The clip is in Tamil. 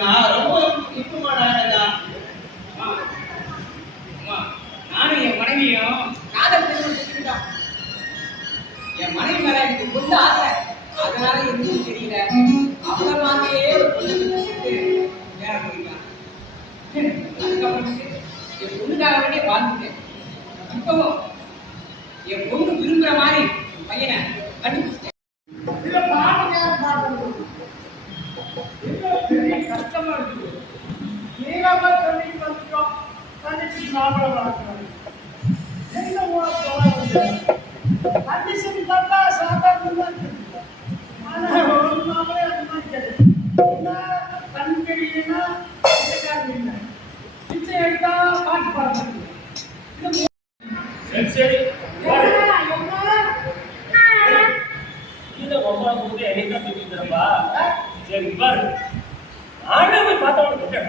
நான் ரொம்ப இப்புமாடா. நானும் என் மனைவியும் காதல் திருமணத்துக்கு தான். என் மனைவி மேல எனக்கு கொண்டு ஆசை, அதனால எதுவும் தெரியல. அவ்வளவாகவே ஒரு பொண்ணுக்கு நேரம் முடியலாம். அதுக்கப்புறத்துக்கு என் பொண்ணுக்காக வேண்டிய வாழ்ந்துட்டேன். இப்பவும் என் பொண்ணு விரும்புற மாதிரி பையனை கண்டுபிடிச்சேன். கஷ்டமா இருக்குது. நீளமா சொல்லி வந்துட்டோம். கண்டிச்சு மாப்பிள வளர்க்கணும். எங்க ஊர கண்டிஷன் பார்த்தா சாதாரணமா இருக்கு. ஆனா ஒரு மாப்பிளை அது மாதிரி கேட்டு கண் தெரியலன்னா பிச்சைக்காரன் இல்லை. பிச்சை எடுத்தா பாட்டு பாட முடியும். சரி சரி சரி பாரு ஆண்டவன் பார்த்தவனுக்கு